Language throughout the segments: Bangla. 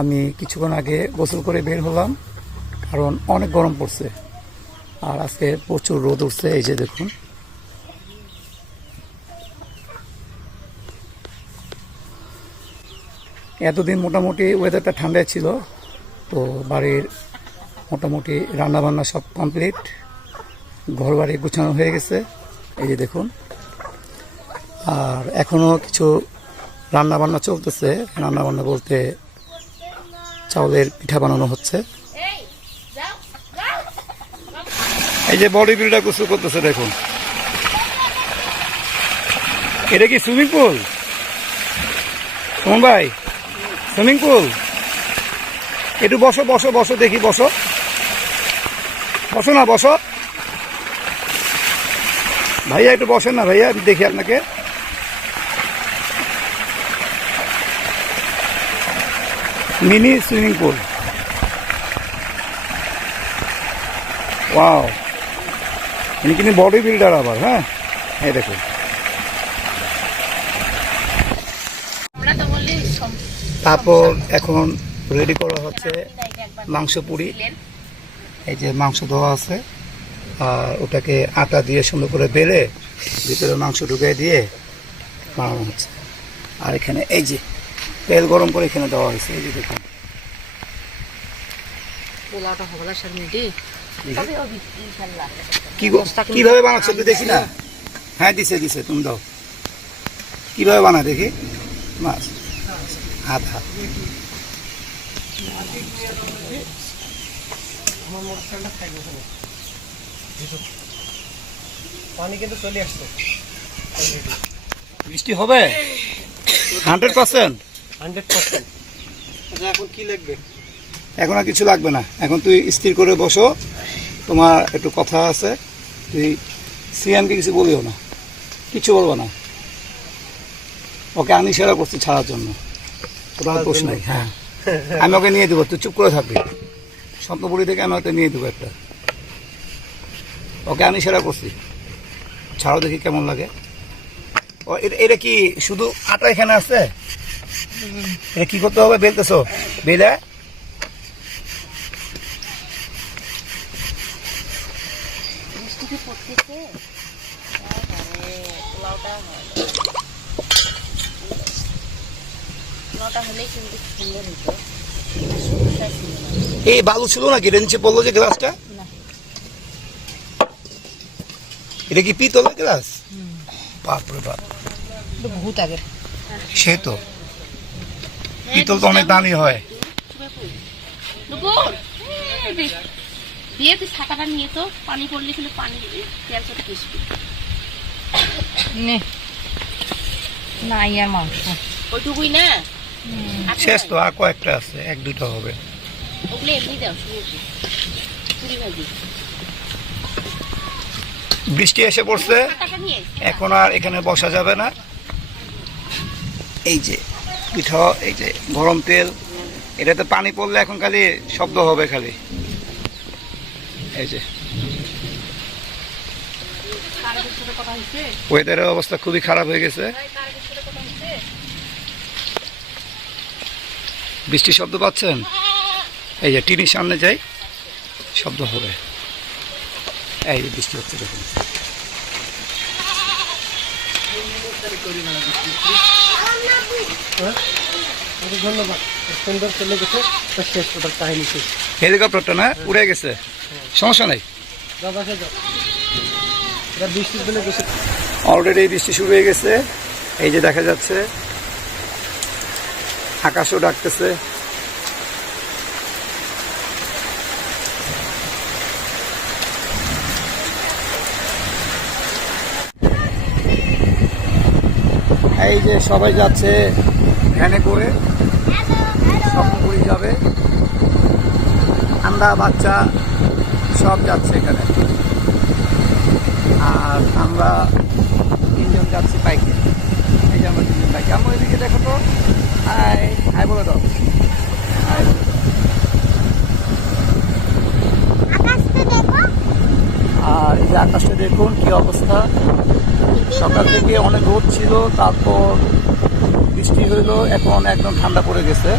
আমি কিছুক্ষণ আগে গোসল করে বের হলাম, কারণ অনেক গরম পড়ছে। আর আজকে প্রচুর রোদ উঠছে, এই যে দেখুন। এতদিন মোটামুটি ওয়েদারটা ঠান্ডায় ছিল, তো বাড়ির মোটামুটি রান্নাবান্না সব কমপ্লিট ঘর বাড়ি গুছানো হয়ে গেছে, এই যে দেখুন। আর এখনও কিছু রান্না বান্না চলতেছে, রান্নাবান্না বলতে চাউলের পিঠা বানানো হচ্ছে। এই যে বডি বিল্ডার গোসল করতেছে দেখুন। এটা কি সুইমিং পুল? ভাই সুইমিং পুল? একটু বসো বসো বসো দেখি বসো। বসো না বসো। ভাইয়া একটু বসেন না ভাইয়া দেখি আপনাকে। Mini swimming pool. ওয়াও। ইনি কিন্তু বডি বিল্ডার আবার হ্যাঁ? এই দেখুন। তারপর এখন রেডি করা হচ্ছে মাংস পুরি। এই যে মাংস দেওয়া আছে আর ওটাকে আটা দিয়ে সুন্দর করে বেলে ভিতরে মাংস ঢুকিয়ে দিয়ে বানানো হচ্ছে। আর এখানে এই যে তেল গরম করে এখানে দেওয়া হয়েছে এই যে দেখুন। কীভাবে বানাচ্ছ তুই দেখি না? হ্যাঁ দিছে দিছে তুমি দাও। কীভাবে বানা দেখি? মাছ হাত হাত। পানি কিন্তু চলে আসতো বৃষ্টি হবে? Hundred percent? Hundred percent. আচ্ছা এখন কি লাগবে এখন আর কিছু লাগবে না। এখন তুই স্থির করে বসো। তোমার একটু কথা আছে। তুই সিএমকে কিছু বলিও না। কিছু বলব না। ওকে আমি সেরা করছি ছাড়ার জন্য। তোমার দোষ নাই হ্যাঁ। আমি ওকে নিয়ে দেবো। তুই চুপ করে থাকবি। স্বপ্নপুরি থেকে আমি ওকে নিয়ে দেবো একটা। ওকে আমি সেরা করছি। ছাড়াও দেখি কেমন লাগে। ও এটা- কি শুধু আটা এখানে আছে? কি করতে হবে? বেলতেছো। বেলে। এই বালু ছিল নাকি? এটা নিচে পড়ল যে গ্লাসটা? এটা কি পিতলের গ্লাস? বাপরে বাপ। বহুত আগের। সে তো। পিতল তো অনেক দামি হয়। দুপুর দিয়ে তুই ছাতাটা নিয়ে তো পানি পড়লে কিন্তু পানি না। ইয়ার মাংস। ওইটুকুই না? শেষ তো আর কয়েকটা আছে এক দুটো হবে। ওগুলো এমনি দাও পুরি ভাজি। বৃষ্টি এসে পড়ছে এখন আর এখানে বসা যাবে না। এই যে পিঠা, এই যে গরম তেল, এটাতে পানি পড়লে এখন খালি শব্দ হবে খালি। এই যে। ওয়েদারের অবস্থা খুবই খারাপ হয়ে গেছে। বৃষ্টির শব্দ পাচ্ছেন? এই যে টিনির সামনে যাই, শব্দ হবে। এই যে বৃষ্টি হচ্ছে দেখুন। হেলিকপ্টারটা না? উড়ে গেছে। সমস্যা নেই। বৃষ্টির গেছে অলরেডি বৃষ্টি শুরু হয়ে গেছে। এই যে দেখা যাচ্ছে, আকাশও ডাকতেছে। এই যে সবাই যাচ্ছে ভ্যানে করে স্বপ্নপুরি যাবে। আমরা বাচ্চা সব যাচ্ছে এখানে। আর আমরা তিনজন যাচ্ছি বাইকে। এই যে আমরা তিনজন বাইকে। আমার এদিকে দেখো তো। হাই হাই বলে দাও হাই বলে দাও আর এই যে আকাশটা দেখুন কি অবস্থা। সকাল থেকে অনেক রোদ ছিল তারপর বৃষ্টি হইল এখন একদম ঠান্ডা পড়ে গেছে।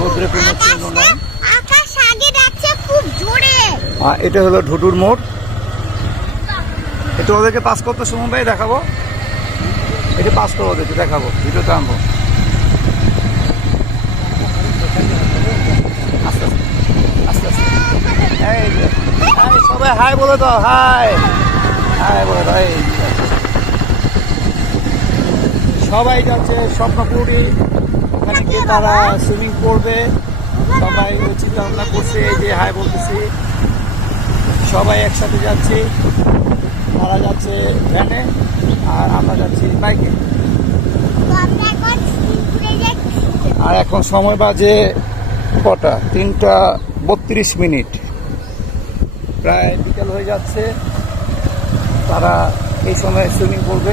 রোদ্রে কোনো চিহ্ন নাই। এটা হলো ঢুটুর মোড়। এটা ওদেরকে পাস করতে সময় দেখাবো? এটা পাস করব ওদেরকে দেখাবো ভিডিওতে আনব আস্তে আস্তে আস্তে আস্তে এই যে, এই সবাই হাই বলে দাও হাই। হাই বলে দাও সবাই যাচ্ছে স্বপ্নপুরি। ওখানে গিয়ে তারা সুইমিং করবে। সবাই চিন্তা ভাবনা করছে, এই যে হাই বলতেছি। সবাই একসাথে যাচ্ছি। তারা যাচ্ছে ভ্যানে, আর আমরা যাচ্ছি বাইকে। আর এখন সময় বাজে কটা? তিনটা বত্রিশ মিনিট। প্রায় বিকেল হয়ে যাচ্ছে। তারা এই সময় সুইমিং করবে।